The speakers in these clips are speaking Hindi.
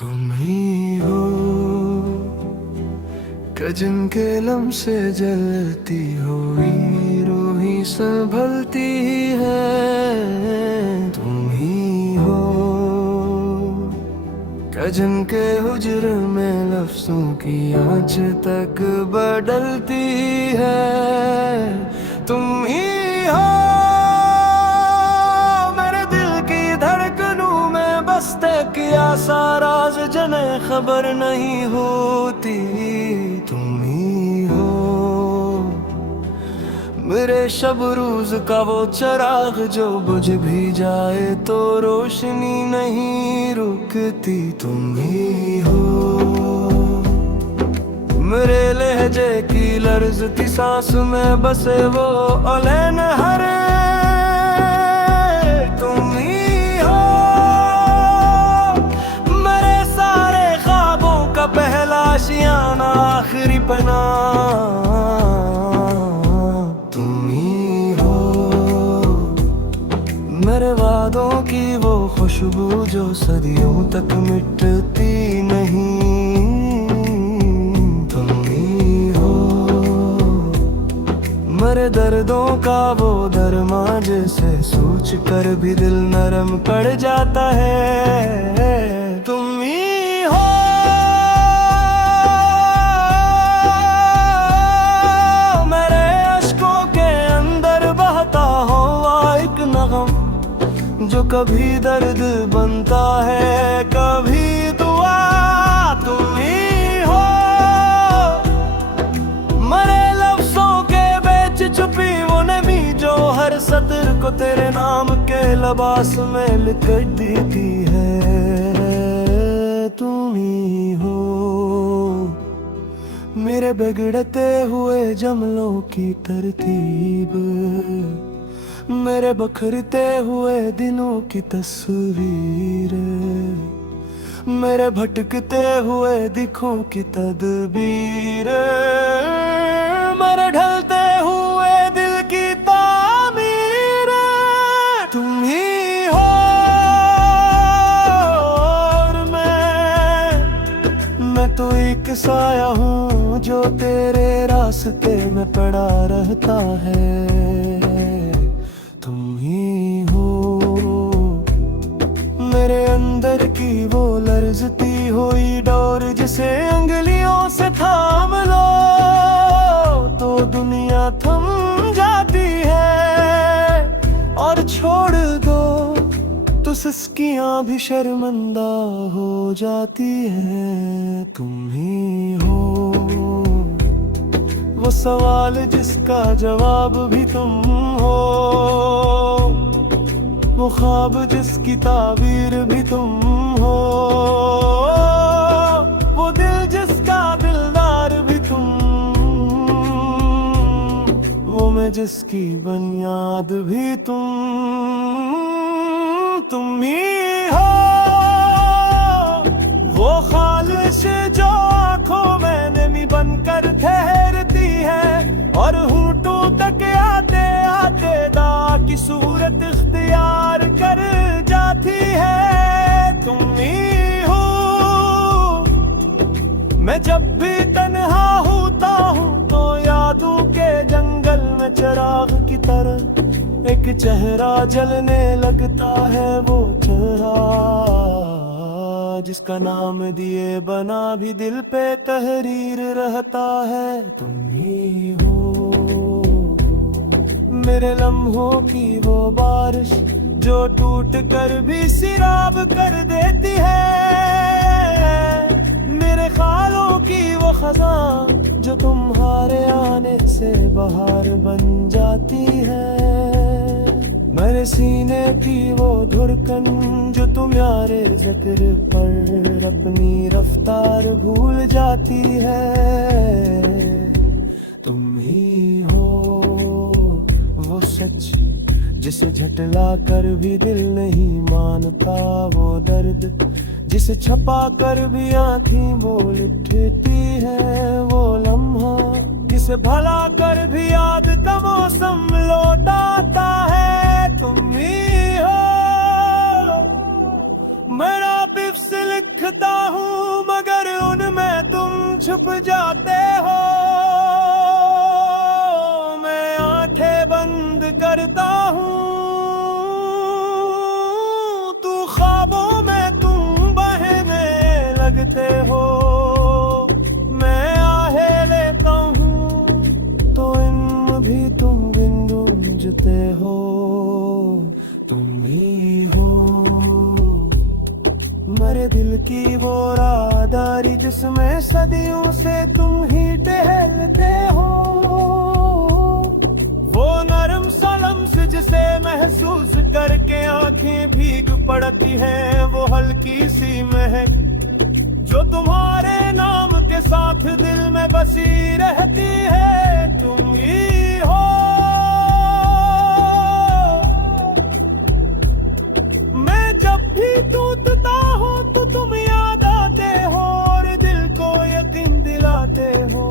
तुम ही हो कजन के लम से जलती हुई रूही संभलती है। तुम ही हो कजन के हुजर में लफ्जों की आँच तक बदलती है। तुम ही हो मेरे दिल की धड़कनों में बसते किया सारा जने खबर नहीं होती। तुम ही हो मेरे शब रोज का वो चिराग जो बुझ भी जाए तो रोशनी नहीं रुकती। तुम ही हो मेरे लहजे की लर्जती सांस में बसे वो औलैन हरे। तुम ही हो मेरे सारे ख्वाबों का पहला आशियाना आखिरी पनाह। तुम ही हो मेरे वादों की वो खुशबू जो सदियों तक मिटती नहीं। तुम ही हो मेरे दर्दों का वो दरमा जिसे सोच कर भी दिल नरम पड़ जाता है। तुम ही हो मेरे अश्कों के अंदर बहता हुआ एक नगम जो कभी दर्द बनता है कभी दुआ। तुम ही हो मरे लफ्जों के बेच छुपी वो नमी जो हर सतर को तेरे नाम के लिबास में लिखट देती है। तुम ही हो मेरे बिगड़ते हुए जमलों की तरतीब, मेरे बखरते हुए दिनों की तस्वीर, मेरे भटकते हुए दिखों की तदबीर, मेरे ढलते हुए दिल की तामीर। तुम ही हो और मैं तो एक साया हूँ जो तेरे रास्ते में पड़ा रहता है। तुम ही हो मेरे अंदर की वो लर्जती हुई डोर जिसे उंगलियों से थाम लो तो दुनिया थम जाती है, और छोड़ दो तो सिसकियां भी शर्मिंदा हो जाती हैं। तुम ही हो वो सवाल जिसका जवाब भी तुम हो, वो ख्वाब जिसकी ताबीर भी तुम हो, वो दिल जिसका दिलदार भी तुम, वो मैं जिसकी बुनियाद भी तुम। तुम ही हो वो ख्वाहिश जो आंखों में नमी बनकर ठहरती है और होठों तक आते आते दा की सूरत इख्तियार कर जाती है। तुम ही हो मैं जब भी तन्हा होता हूँ तो यादों के जंगल में चिराग की तरह एक चेहरा जलने लगता है। वो चेहरा जिसका नाम दिए बना भी दिल पे तहरीर रहता है। तुम ही हो मेरे लम्हों की वो बारिश जो टूट कर भी सिराब कर देती है, मेरे ख्यालों की वो खज़ां जो तुम्हारे आने से बहार बन जाती है, मेरे सीने की वो धड़कन जो तुम्हारे जिक्र पर अपनी रफ्तार भूल जाती है। तुम ही हो वो सच जिसे झटला कर भी दिल नहीं मानता, वो दर्द जिसे छपा कर भी आँखें बोल उठती है, वो लम्हा जिसे भला कर भी याद का मौसम लौटाता है। तुम ही हो मैं रातिफ से लिखता हूँ छुप जाते हो, मैं आंखें बंद करता हूँ, तू ख्वाबों में तुम बहने लगते हो, मैं आहें लेता हूँ तो इनमें भी तुम बिन गूंजते हो। तुम ही हो मेरे दिल की वो राहदारी, जिसमें सदियों से तुम ही टहलते हो, वो नरम सा लम्स जिसे महसूस करके आंखें भीग पड़ती हैं, वो हल्की सी महक जो तुम्हारे नाम के साथ दिल में बसी रहती है। तुम ही हो मैं जब भी टूटता हूँ तो तुम याद आते हो, और दिल को यकीन दिलाते हो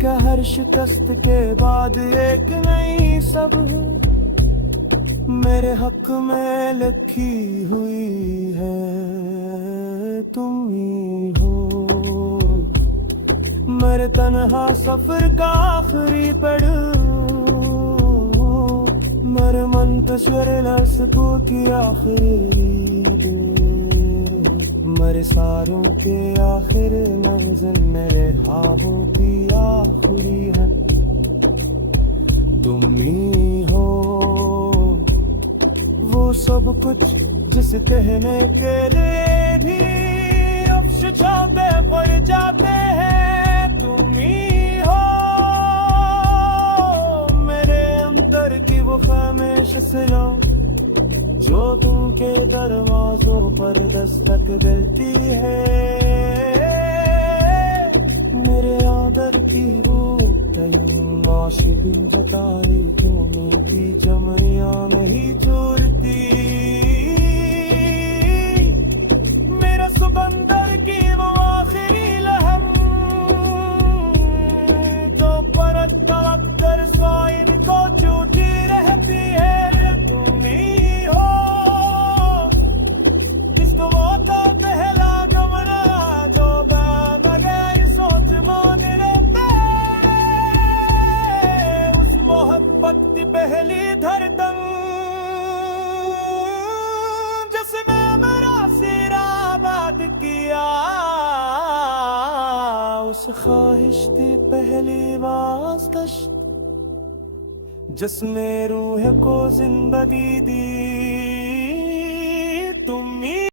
क्या हर शिकस्त के बाद एक नई सब मेरे हक में लिखी हुई है। तुम ही हो मेरे तन्हा सफर का आखिरी पड़ाव, मेरे मुंतशिर लफ्ज़ों की आखिरी दिन, मेरे सारों के आखिर मंजिल मेरे ख्वाबों की आखिरी है। तुम ही हो वो सब कुछ जिस कहने के लिए भी अफ्स छापे पड़ जाते हैं। तुम ही हो मेरे अंदर की वो खामोश सजा जो तुमके दरवाजों पर दस्तक देती है, मेरे आदर की वो आशिकी जताई तूने भी जमरियां नहीं छोड़ती, मेरा सुबंदर की वो आखिरी लहम जो परत तवक्कर स्वाइन को झूठी रहती है। तुम ही हो जिसको वो का पहला गमरा जो बगैर सोच मान रहता है, उस मोहब्बत की पहली धड़कन जिसने मेरा सिरा आबाद किया, उस ख्वाहिश की पहली वास्कश, जिसने रूह को जिंदगी दी।